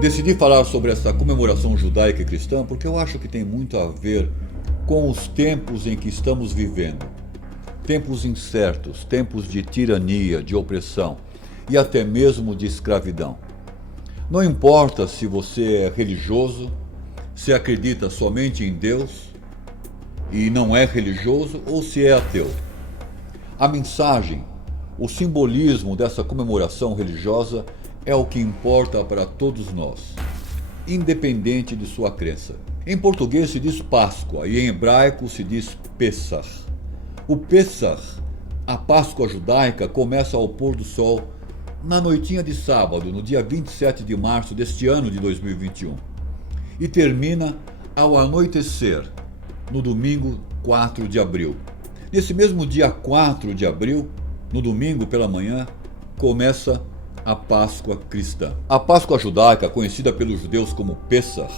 Decidi falar sobre essa comemoração judaica e cristã porque eu acho que tem muito a ver com os tempos em que estamos vivendo. Tempos incertos, tempos de tirania, de opressão e até mesmo de escravidão. Não importa se você é religioso, se acredita somente em Deus e não é religioso ou se é ateu. A mensagem, o simbolismo dessa comemoração religiosa é o que importa para todos nós, independente de sua crença. Em português se diz Páscoa e em hebraico se diz Pessach. O Pessach, a Páscoa judaica, começa ao pôr do sol na noitinha de sábado, no dia 27 de março deste ano de 2021, e termina ao anoitecer, no domingo 4 de abril. Nesse mesmo dia 4 de abril, no domingo pela manhã, começa a Páscoa cristã. A Páscoa judaica, conhecida pelos judeus como Pessach,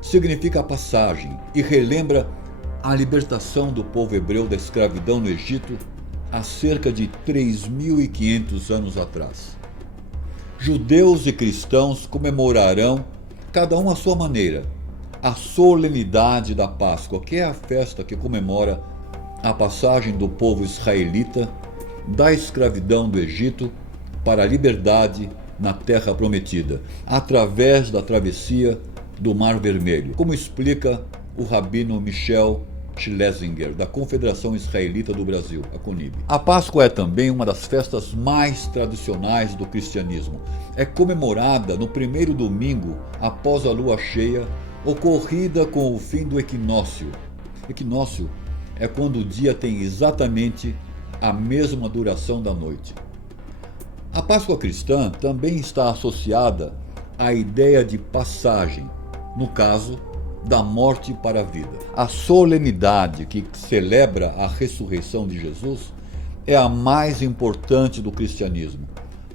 significa a passagem e relembra a libertação do povo hebreu da escravidão no Egito há cerca de 3.500 anos atrás. Judeus e cristãos comemorarão, cada um à sua maneira, a solenidade da Páscoa, que é a festa que comemora a passagem do povo israelita da escravidão do Egito para a liberdade na Terra Prometida, através da travessia do Mar Vermelho, como explica o rabino Michel Schlesinger, da Confederação Israelita do Brasil, a CONIB. A Páscoa é também uma das festas mais tradicionais do cristianismo. É comemorada no primeiro domingo após a lua cheia, ocorrida com o fim do equinócio. Equinócio é quando o dia tem exatamente a mesma duração da noite. A Páscoa cristã também está associada à ideia de passagem, no caso, da morte para a vida. A solenidade que celebra a ressurreição de Jesus é a mais importante do cristianismo,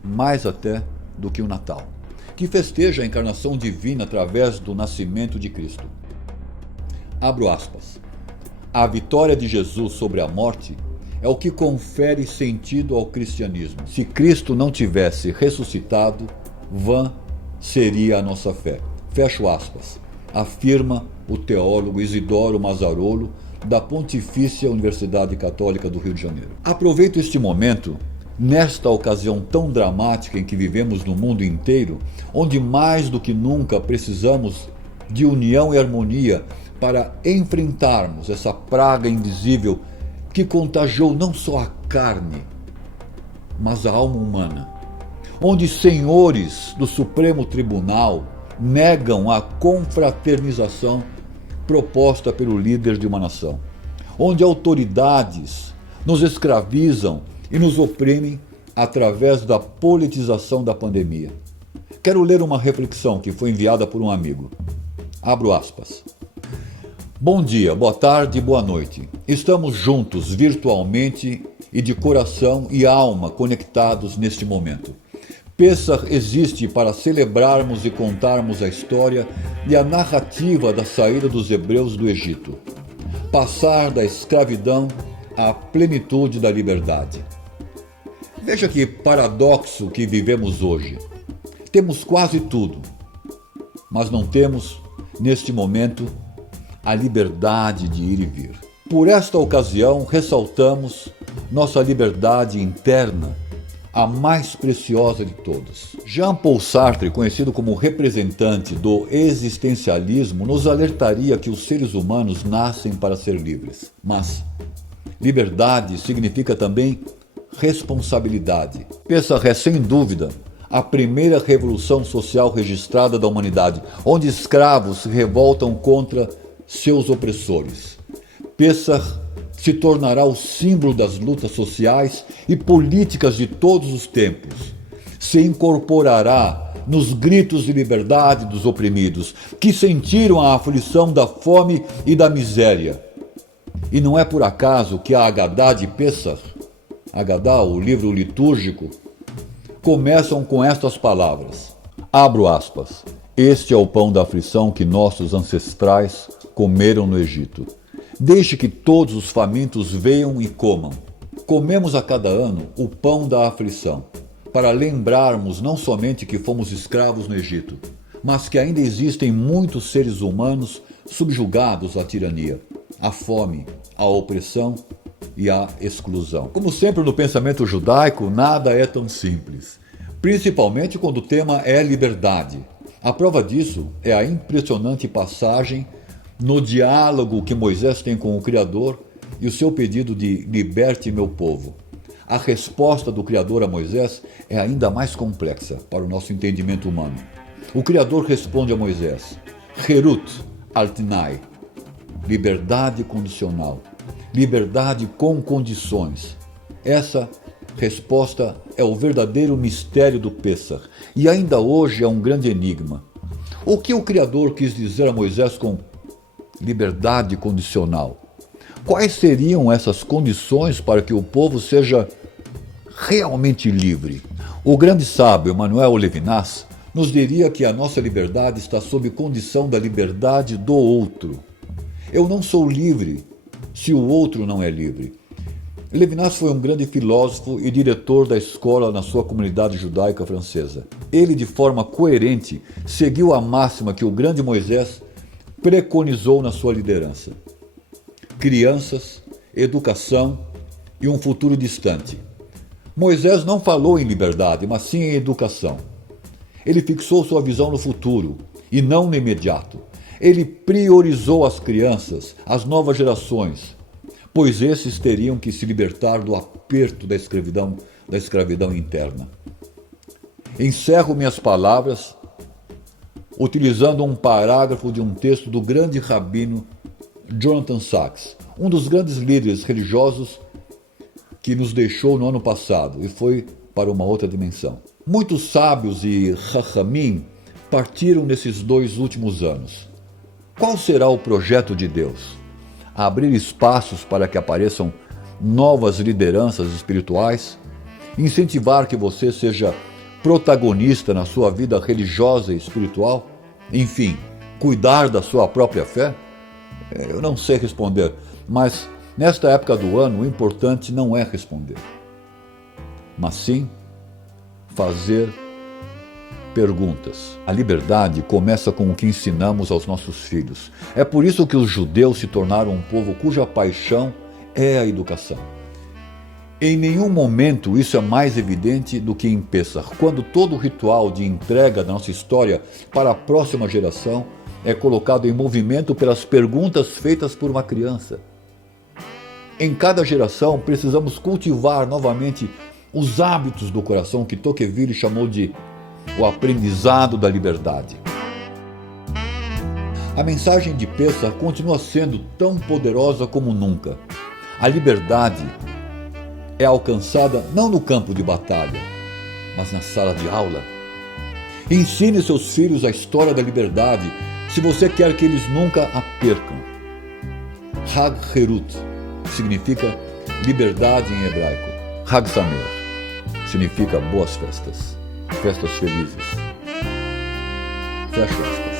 mais até do que o Natal, que festeja a encarnação divina através do nascimento de Cristo. Abro aspas. A vitória de Jesus sobre a morte é o que confere sentido ao cristianismo. Se Cristo não tivesse ressuscitado, vã seria a nossa fé. Fecho aspas. Afirma o teólogo Isidoro Mazarolo, da Pontifícia Universidade Católica do Rio de Janeiro. Aproveito este momento, nesta ocasião tão dramática em que vivemos no mundo inteiro, onde mais do que nunca precisamos de união e harmonia para enfrentarmos essa praga invisível que contagiou não só a carne, mas a alma humana, onde senhores do Supremo Tribunal negam a confraternização proposta pelo líder de uma nação, onde autoridades nos escravizam e nos oprimem através da politização da pandemia. Quero ler uma reflexão que foi enviada por um amigo. Abro aspas. Bom dia, boa tarde, boa noite. Estamos juntos virtualmente e de coração e alma conectados neste momento. Pessach existe para celebrarmos e contarmos a história e a narrativa da saída dos hebreus do Egito. Passar da escravidão à plenitude da liberdade. Veja que paradoxo que vivemos hoje. Temos quase tudo, mas não temos, neste momento, a liberdade de ir e vir. Por esta ocasião, ressaltamos nossa liberdade interna, a mais preciosa de todas. Jean-Paul Sartre, conhecido como representante do existencialismo, nos alertaria que os seres humanos nascem para ser livres. Mas liberdade significa também responsabilidade. Pessach é, sem dúvida, a primeira revolução social registrada da humanidade, onde escravos se revoltam contra seus opressores. Pessach se tornará o símbolo das lutas sociais e políticas de todos os tempos. Se incorporará nos gritos de liberdade dos oprimidos, que sentiram a aflição da fome e da miséria. E não é por acaso que a Agadá de Pessach, Agadá, o livro litúrgico, começam com estas palavras. Abro aspas. Este é o pão da aflição que nossos ancestrais comeram no Egito. Deixe que todos os famintos venham e comam. Comemos a cada ano o pão da aflição, para lembrarmos não somente que fomos escravos no Egito, mas que ainda existem muitos seres humanos subjugados à tirania, à fome, à opressão e à exclusão. Como sempre no pensamento judaico, nada é tão simples, principalmente quando o tema é liberdade. A prova disso é a impressionante passagem no diálogo que Moisés tem com o Criador e o seu pedido de liberte meu povo. A resposta do Criador a Moisés é ainda mais complexa para o nosso entendimento humano. O Criador responde a Moisés, Herut al-Tinai, liberdade condicional, liberdade com condições. Essa resposta é o verdadeiro mistério do Pêssar e ainda hoje é um grande enigma. O que o Criador quis dizer a Moisés com liberdade condicional? Quais seriam essas condições para que o povo seja realmente livre? O grande sábio Emmanuel Levinas nos diria que a nossa liberdade está sob condição da liberdade do outro. Eu não sou livre se o outro não é livre. Levinas foi um grande filósofo e diretor da escola na sua comunidade judaica francesa. Ele, de forma coerente, seguiu a máxima que o grande Moisés preconizou na sua liderança: crianças, educação e um futuro distante. Moisés não falou em liberdade, mas sim em educação. Ele fixou sua visão no futuro e não no imediato. Ele priorizou as crianças, as novas gerações, pois esses teriam que se libertar do aperto da escravidão interna. Encerro minhas palavras utilizando um parágrafo de um texto do grande rabino Jonathan Sacks, um dos grandes líderes religiosos que nos deixou no ano passado e foi para uma outra dimensão. Muitos sábios e Chachamim partiram nesses 2 últimos anos. Qual será o projeto de Deus? Abrir espaços para que apareçam novas lideranças espirituais? Incentivar que você seja protagonista na sua vida religiosa e espiritual? Enfim, cuidar da sua própria fé? Eu não sei responder, mas nesta época do ano o importante não é responder, mas sim fazer perguntas. A liberdade começa com o que ensinamos aos nossos filhos. É por isso que os judeus se tornaram um povo cuja paixão é a educação. Em nenhum momento isso é mais evidente do que em Pêssar, quando todo o ritual de entrega da nossa história para a próxima geração é colocado em movimento pelas perguntas feitas por uma criança. Em cada geração precisamos cultivar novamente os hábitos do coração que Tocqueville chamou de o aprendizado da liberdade. A mensagem de Pêssar continua sendo tão poderosa como nunca. A liberdade é alcançada não no campo de batalha, mas na sala de aula. Ensine seus filhos a história da liberdade se você quer que eles nunca a percam. Hag Herut significa liberdade em hebraico. Hag Sameach significa boas festas, festas felizes. Fecha aspas.